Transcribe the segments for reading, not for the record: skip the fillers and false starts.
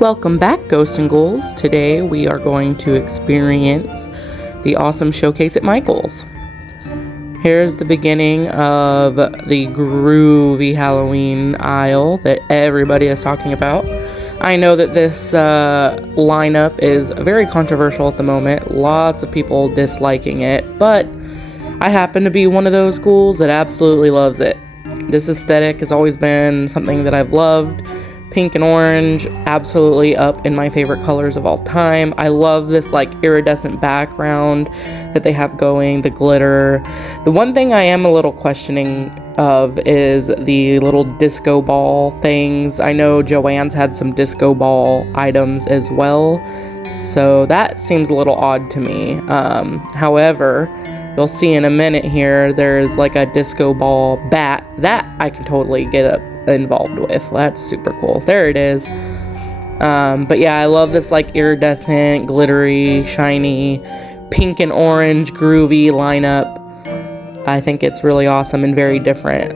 Welcome back, Ghosts and Ghouls. Today we are going to experience the awesome showcase at Michael's. Here's the beginning of the groovy Halloween aisle that everybody is talking about. I know that this lineup is very controversial at the moment. Lots of people disliking it, but I happen to be one of those ghouls that absolutely loves it. This aesthetic has always been something that I've loved. Pink and orange, absolutely up in my favorite colors of all time. I love this like iridescent background that they have going, the glitter. The one thing I am a little questioning of is the little disco ball things. I know Joann's had some disco ball items as well, so that seems a little odd to me. However, you'll see in a minute here, there's like a disco ball bat that I can totally get involved with. That's super cool. There it is. But yeah, I love this like iridescent, glittery, shiny, pink and orange, groovy lineup. I think it's really awesome and very different.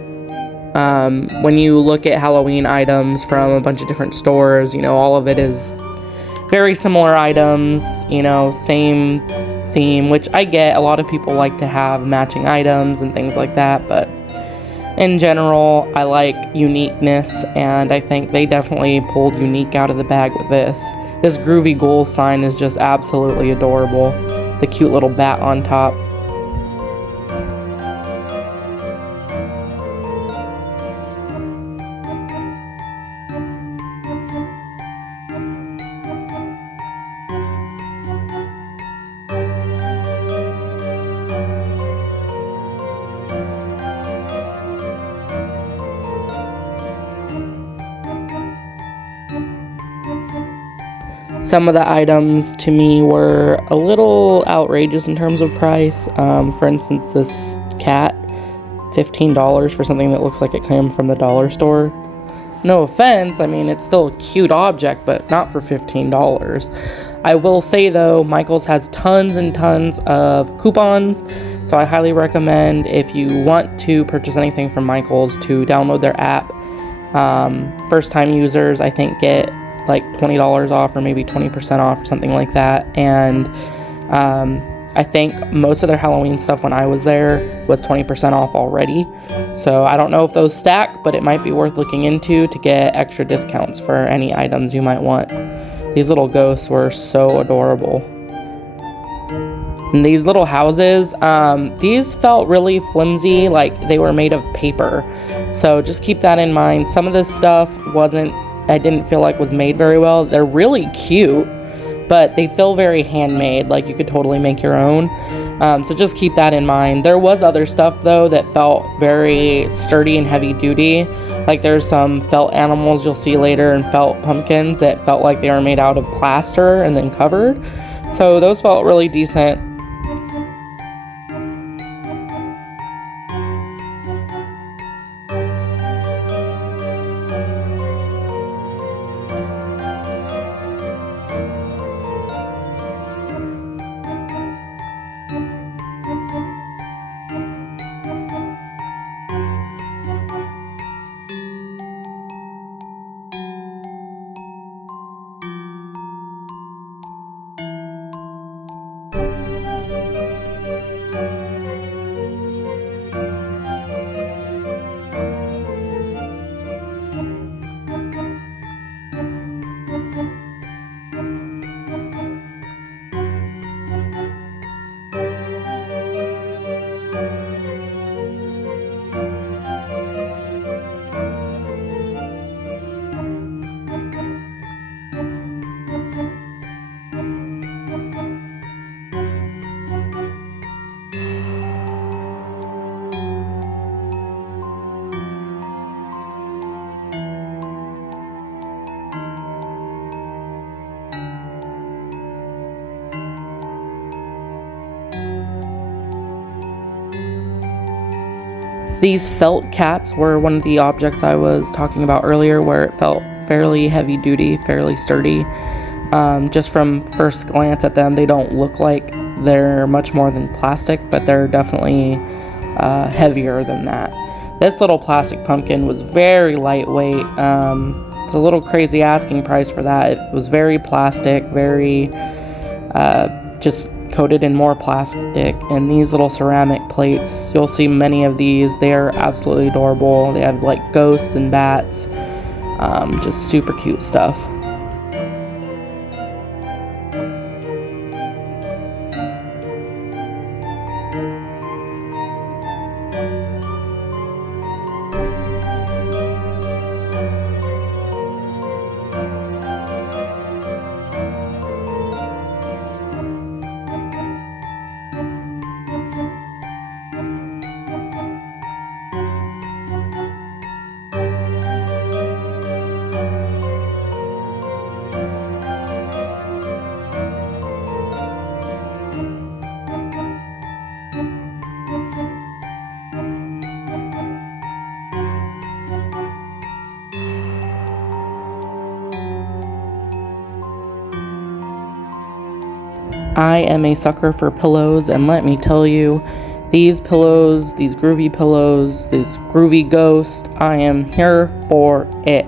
When you look at Halloween items from a bunch of different stores, you know, all of it is very similar items, you know, same theme, which I get. A lot of people like to have matching items and things like that, but in general, I like uniqueness, and I think they definitely pulled unique out of the bag with this. This Groovy Ghoul sign is just absolutely adorable. The cute little bat on top. Some of the items to me were a little outrageous in terms of price. For instance, this cat, $15 for something that looks like it came from the dollar store. No offense, I mean, it's still a cute object, but not for $15. I will say though, Michael's has tons and tons of coupons, so I highly recommend if you want to purchase anything from Michael's to download their app. First time users, I think, get like $20 off or maybe 20% off or something like that. And I think most of their Halloween stuff when I was there was 20% off already. So I don't know if those stack, but it might be worth looking into to get extra discounts for any items you might want. These little ghosts were so adorable. And these little houses, these felt really flimsy, like they were made of paper. So just keep that in mind. Some of this stuff I didn't feel like was made very well. They're really cute, but they feel very handmade, like you could totally make your own. So just keep that in mind. There was other stuff though that felt very sturdy and heavy duty. Like there's some felt animals you'll see later and felt pumpkins that felt like they were made out of plaster and then covered. So those felt really decent. These felt cats were one of the objects I was talking about earlier, where it felt fairly heavy duty, fairly sturdy. Just from first glance at them, they don't look like they're much more than plastic, but they're definitely heavier than that. This little plastic pumpkin was very lightweight. It's a little crazy asking price for that. It was very plastic, very just coated in more plastic. And these little ceramic plates, you'll see many of these. They are absolutely adorable. They have like ghosts and bats, just super cute stuff. I am a sucker for pillows, and let me tell you, these pillows, these groovy pillows, this groovy ghost, I am here for it.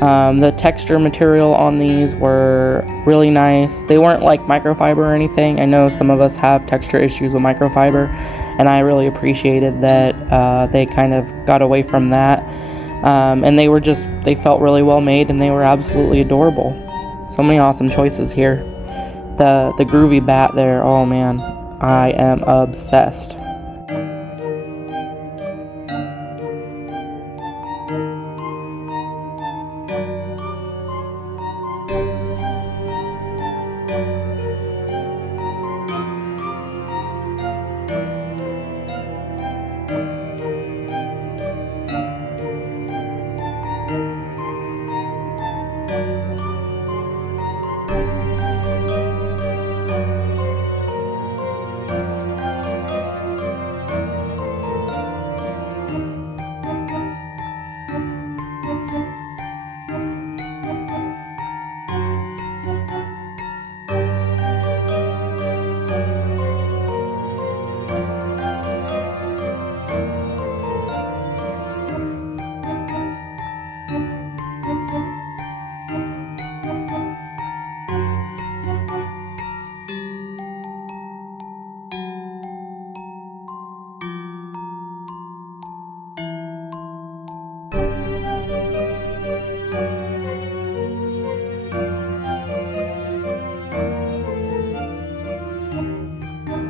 The texture material on these were really nice. They weren't like microfiber or anything. I know some of us have texture issues with microfiber, and I really appreciated that they kind of got away from that. And they felt really well made, and they were absolutely adorable. So many awesome choices here. The groovy bat there, oh man, I am obsessed.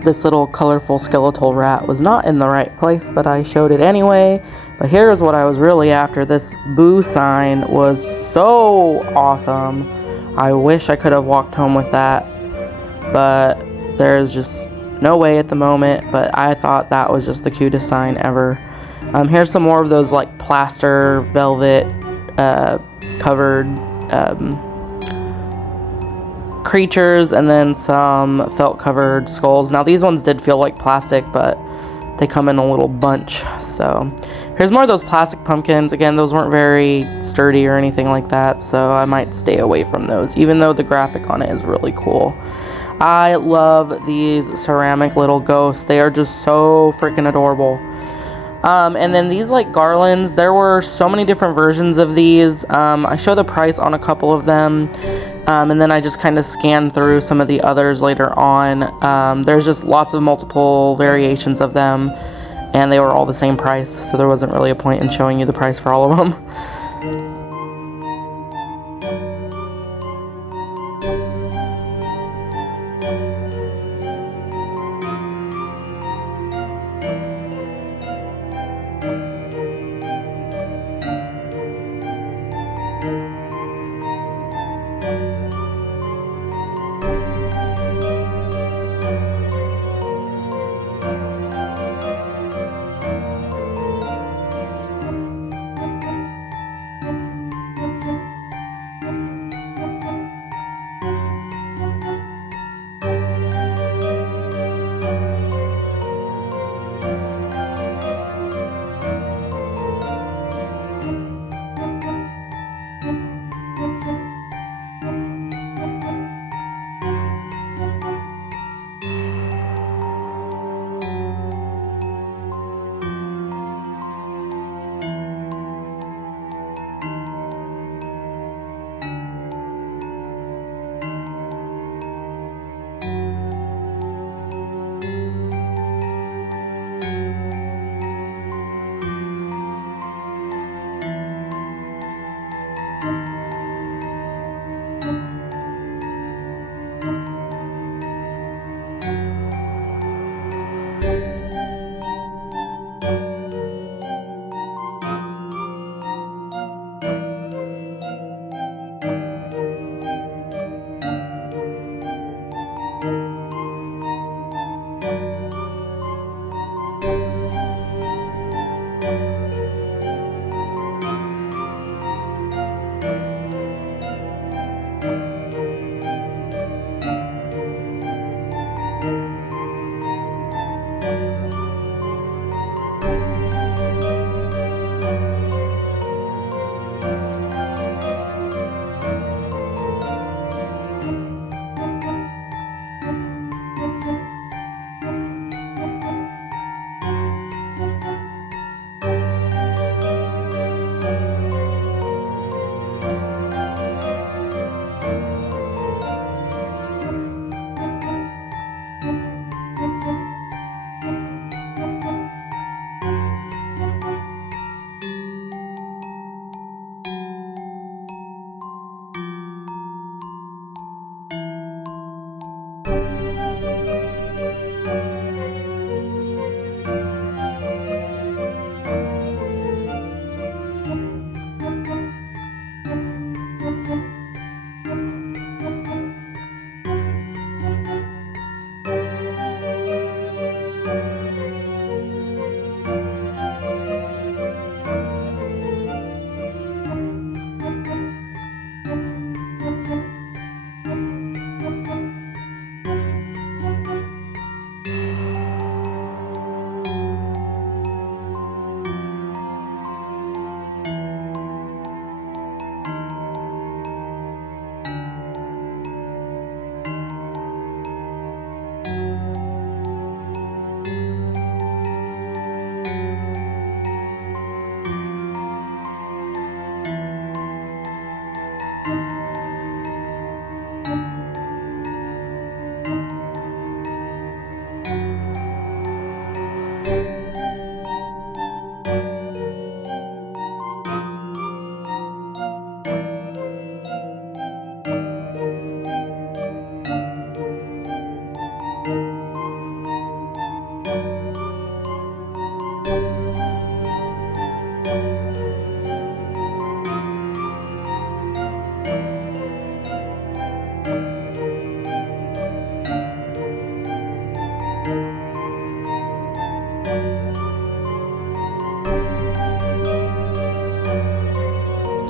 This little colorful skeletal rat was not in the right place, but I showed it anyway. But here's what I was really after. This boo sign was so awesome. I wish I could have walked home with that, but there's just no way at the moment. But I thought that was just the cutest sign ever. Here's some more of those like plaster velvet covered creatures, and then some felt covered skulls. Now these ones did feel like plastic, but they come in a little bunch. So here's more of those plastic pumpkins. Again, those weren't very sturdy or anything like that, so I might stay away from those, even though the graphic on it is really cool. I love these ceramic little ghosts. They are just so freaking adorable. And then these like garlands, there were so many different versions of these. I show the price on a couple of them. And then I just kind of scanned through some of the others later on. There's just lots of multiple variations of them, and they were all the same price, so there wasn't really a point in showing you the price for all of them.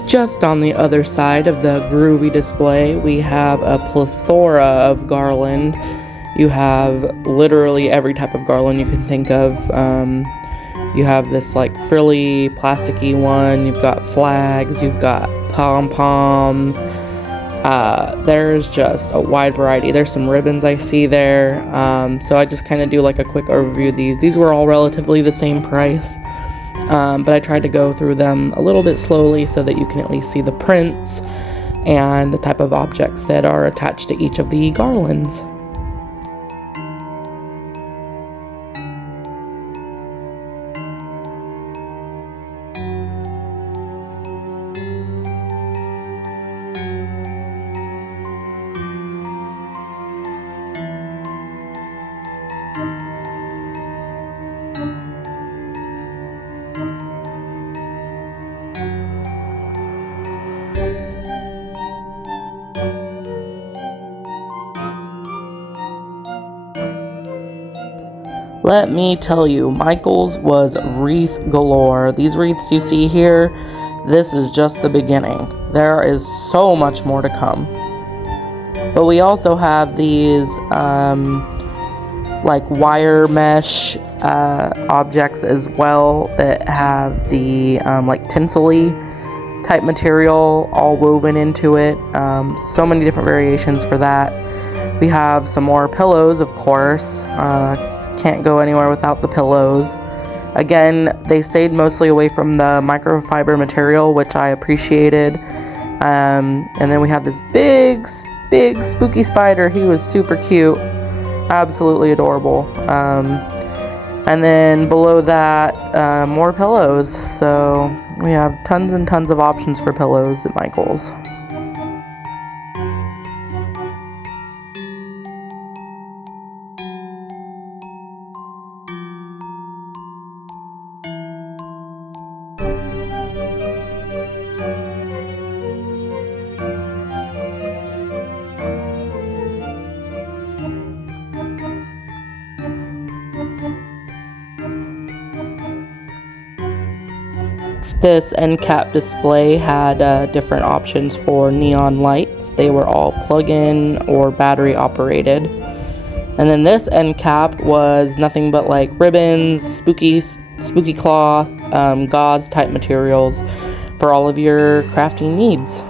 Just on the other side of the groovy display, we have a plethora of garland. You have literally every type of garland you can think of. You have this like frilly, plasticky one. You've got flags. You've got pom-poms. There's just a wide variety. There's some ribbons I see there. So I just kind of do like a quick overview of these. These were all relatively the same price. But I tried to go through them a little bit slowly so that you can at least see the prints and the type of objects that are attached to each of the garlands. Let me tell you, Michaels was wreath galore. These wreaths you see here, this is just the beginning. There is so much more to come. But we also have these like wire mesh objects as well that have the like tinsel-y type material all woven into it. So many different variations for that. We have some more pillows, of course. Can't go anywhere without the pillows. Again, they stayed mostly away from the microfiber material, which I appreciated. And then we have this big spooky spider. He was super cute, absolutely adorable. And then below that, more pillows. So we have tons and tons of options for pillows at Michaels. This end cap display had different options for neon lights. They were all plug-in or battery operated. And then this end cap was nothing but like ribbons, spooky cloth, gauze type materials for all of your crafting needs.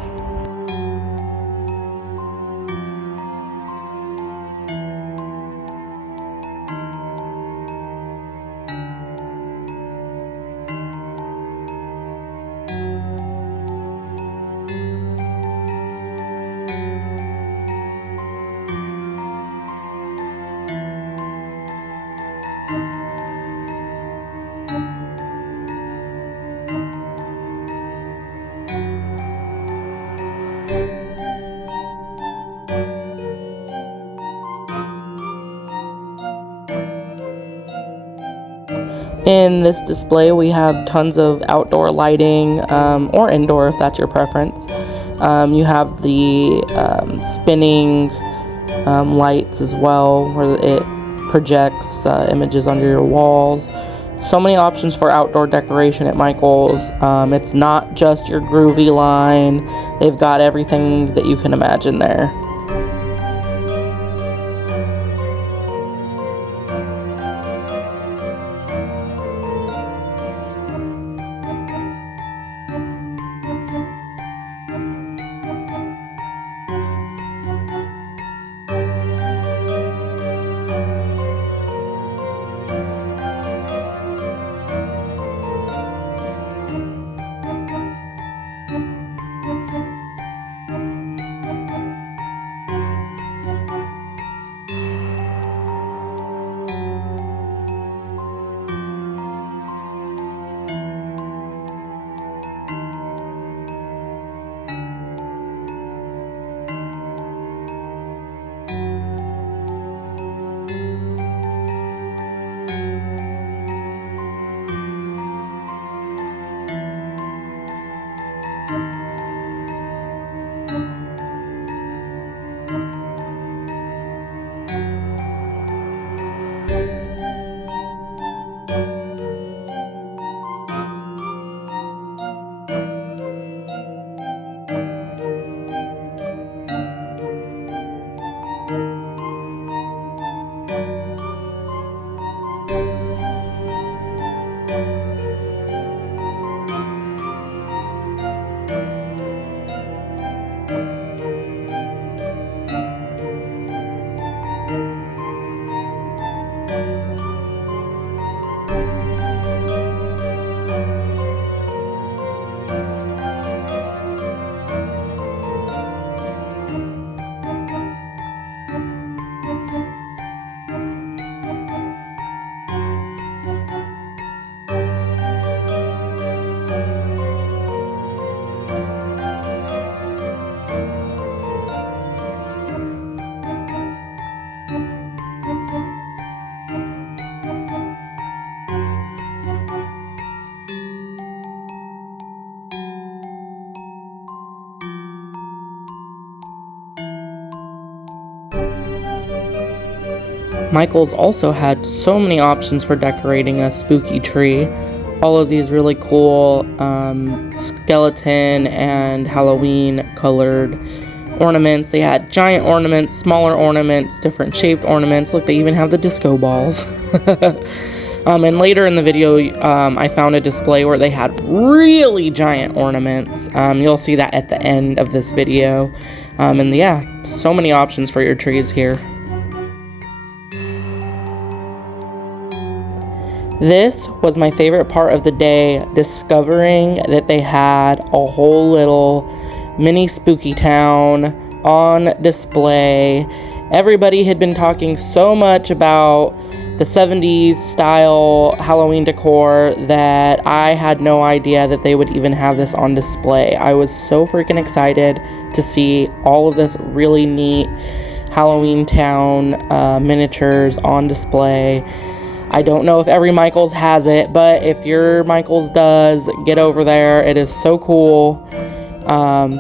In this display, we have tons of outdoor lighting, or indoor if that's your preference. You have the spinning lights as well, where it projects images onto your walls. So many options for outdoor decoration at Michaels. It's not just your groovy line. They've got everything that you can imagine there. Michael's also had so many options for decorating a spooky tree. All of these really cool skeleton and Halloween colored ornaments. They had giant ornaments, smaller ornaments, different shaped ornaments. Look, they even have the disco balls. And later in the video, I found a display where they had really giant ornaments. You'll see that at the end of this video. And yeah, so many options for your trees here. This was my favorite part of the day, discovering that they had a whole little mini spooky town on display. Everybody had been talking so much about the 70s style Halloween decor that I had no idea that they would even have this on display. I was so freaking excited to see all of this really neat Halloween town miniatures on display. I don't know if every Michael's has it, but if your Michael's does, get over there. It is so cool.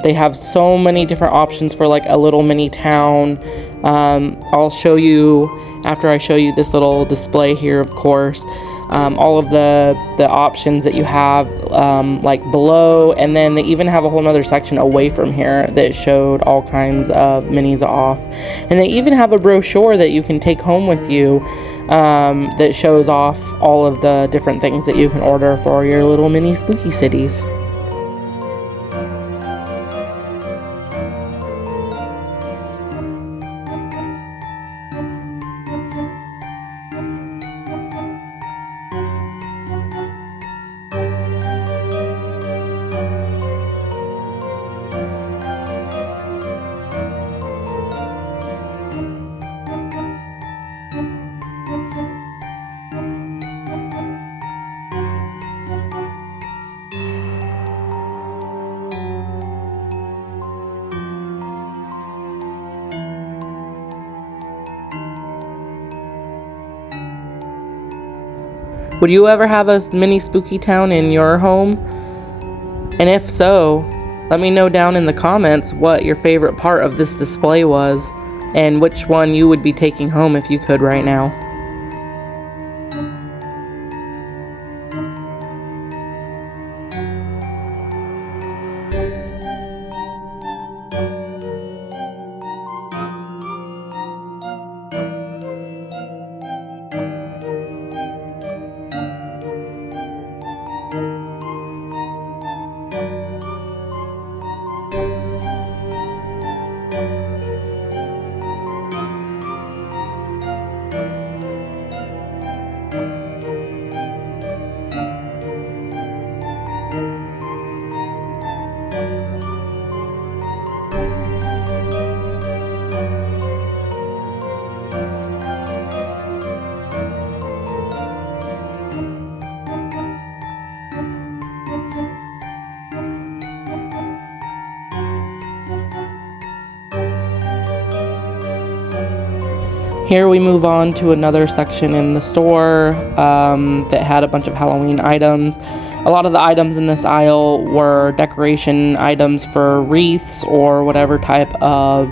They have so many different options for like a little mini town. I'll show you after I show you this little display here, of course, all of the options that you have like below, and then they even have a whole nother section away from here that showed all kinds of minis off. And they even have a brochure that you can take home with you that shows off all of the different things that you can order for your little mini spooky cities. Would you ever have a mini spooky town in your home? And if so, let me know down in the comments what your favorite part of this display was and which one you would be taking home if you could right now. Here we move on to another section in the store that had a bunch of Halloween items. A lot of the items in this aisle were decoration items for wreaths or whatever type of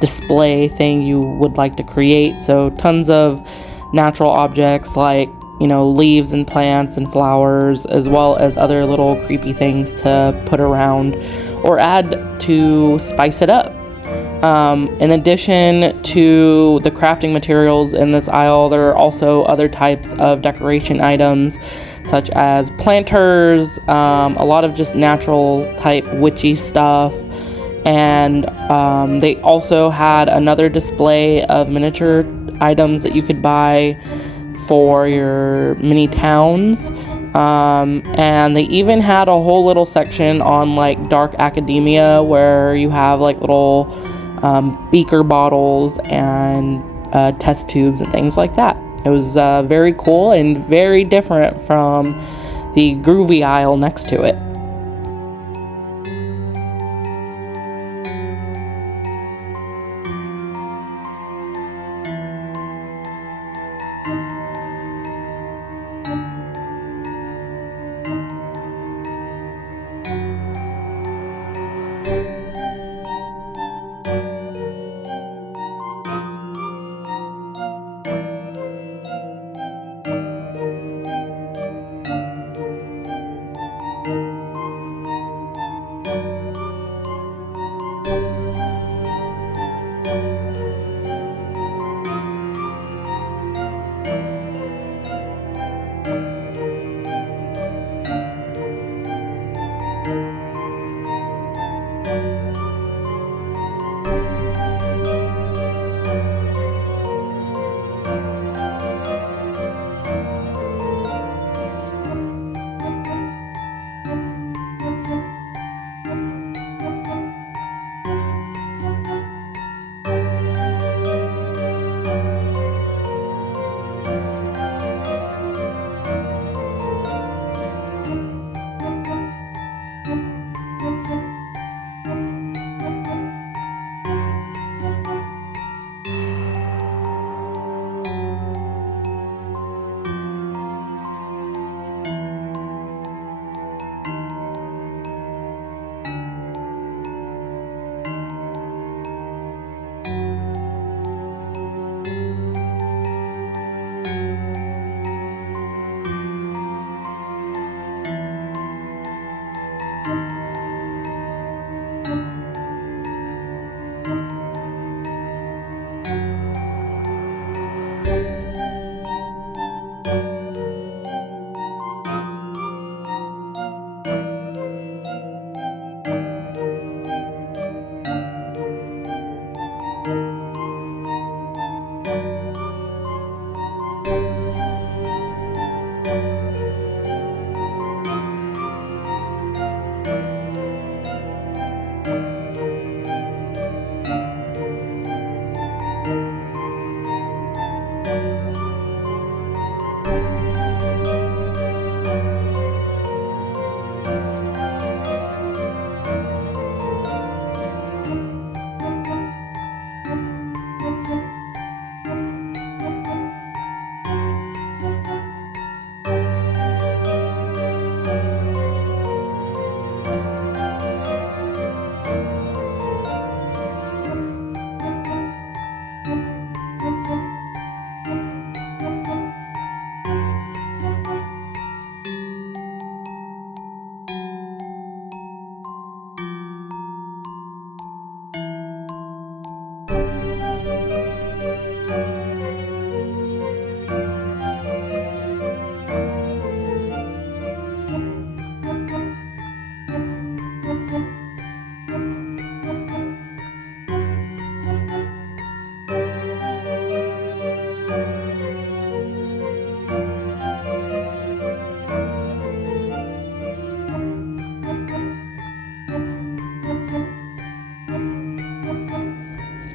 display thing you would like to create. So tons of natural objects like, you know, leaves and plants and flowers, as well as other little creepy things to put around or add to spice it up. In addition to the crafting materials in this aisle, there are also other types of decoration items such as planters, a lot of just natural type witchy stuff, and they also had another display of miniature items that you could buy for your mini towns. And they even had a whole little section on like dark academia where you have like little beaker bottles and test tubes and things like that. It was very cool and very different from the groovy aisle next to it.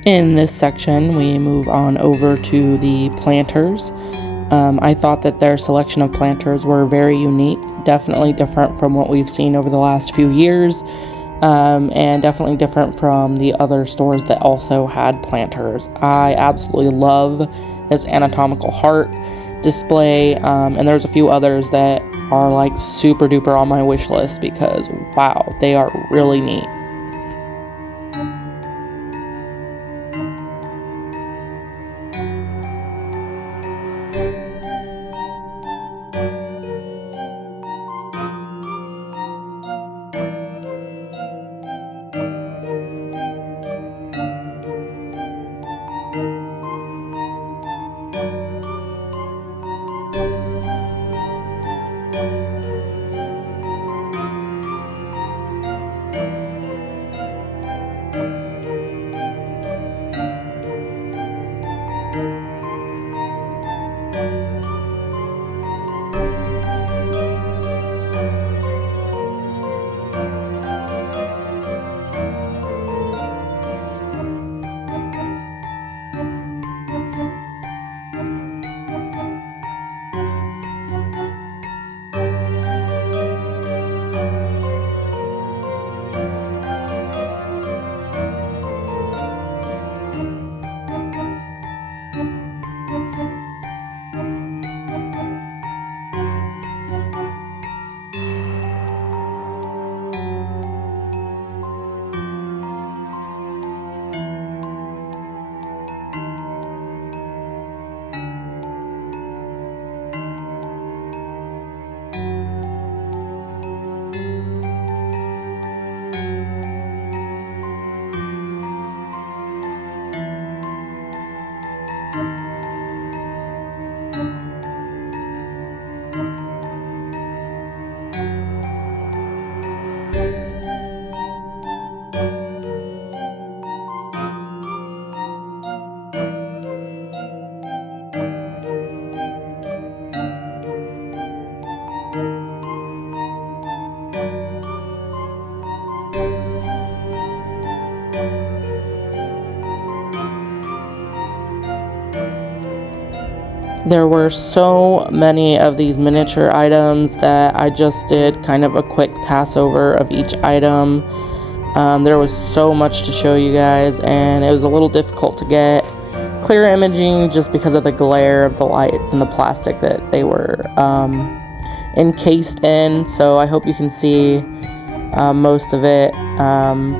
In this section, we move on over to the planters. I thought that their selection of planters were very unique, definitely different from what we've seen over the last few years, and definitely different from the other stores that also had planters. I absolutely love this anatomical heart display, and there's a few others that are like super duper on my wish list because wow, they are really neat. There were so many of these miniature items that I just did kind of a quick pass over of each item. There was so much to show you guys, and it was a little difficult to get clear imaging just because of the glare of the lights and the plastic that they were encased in. So I hope you can see most of it,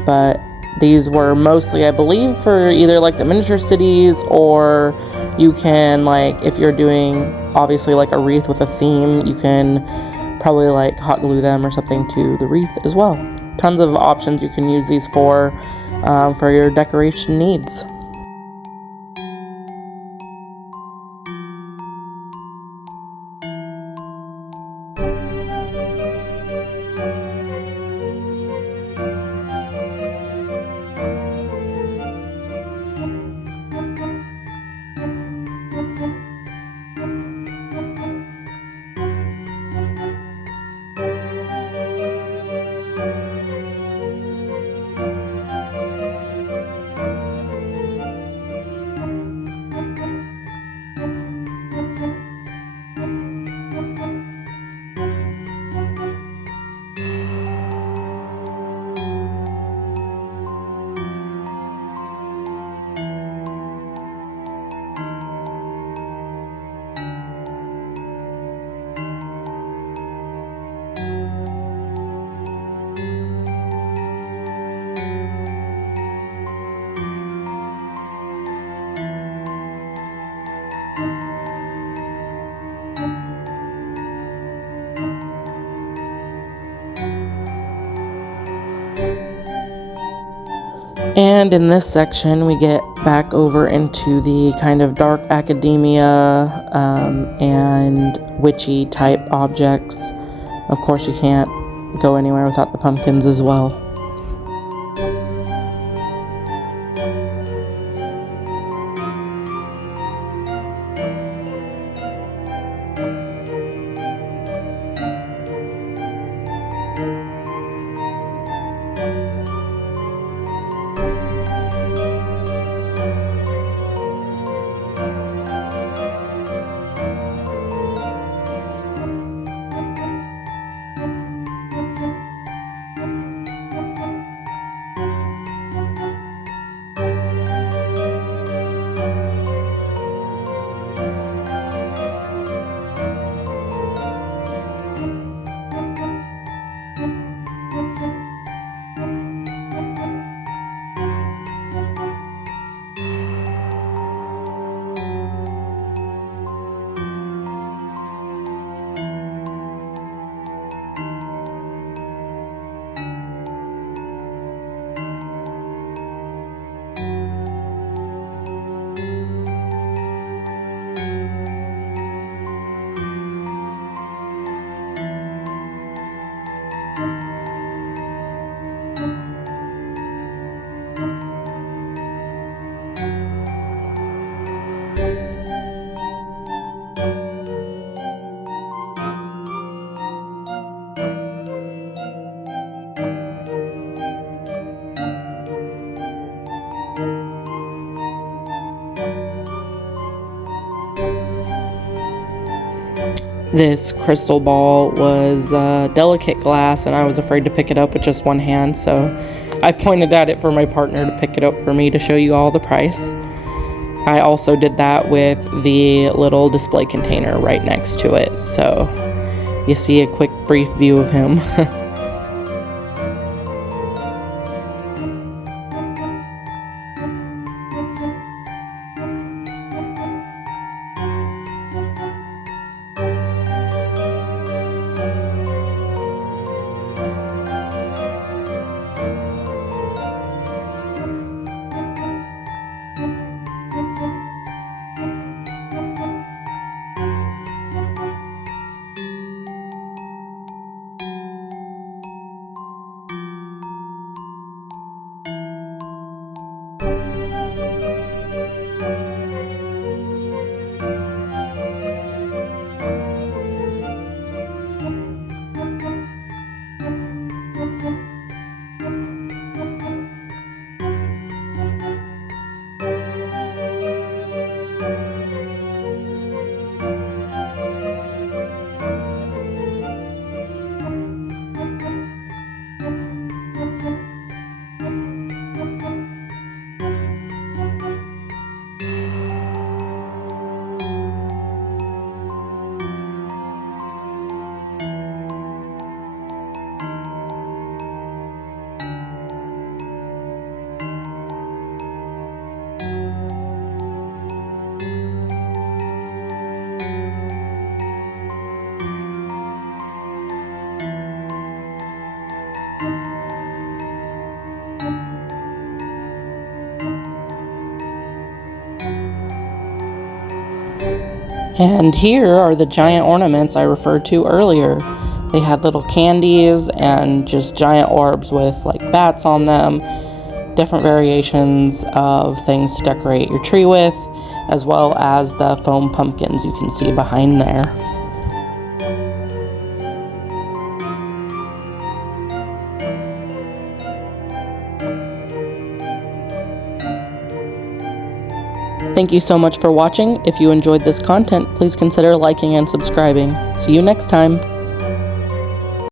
but these were mostly, I believe, for either like the miniature cities, or you can, like, if you're doing obviously like a wreath with a theme, you can probably like hot glue them or something to the wreath as well. Tons of options you can use these for your decoration needs. And in this section, we get back over into the kind of dark academia and witchy type objects. Of course, you can't go anywhere without the pumpkins as well. This crystal ball was delicate glass, and I was afraid to pick it up with just one hand, so I pointed at it for my partner to pick it up for me to show you all the price. I also did that with the little display container right next to it, so you see a quick brief view of him. And here are the giant ornaments I referred to earlier. They had little candies and just giant orbs with like bats on them, different variations of things to decorate your tree with, as well as the foam pumpkins you can see behind there. Thank you so much for watching. If you enjoyed this content, please consider liking and subscribing. See you next time.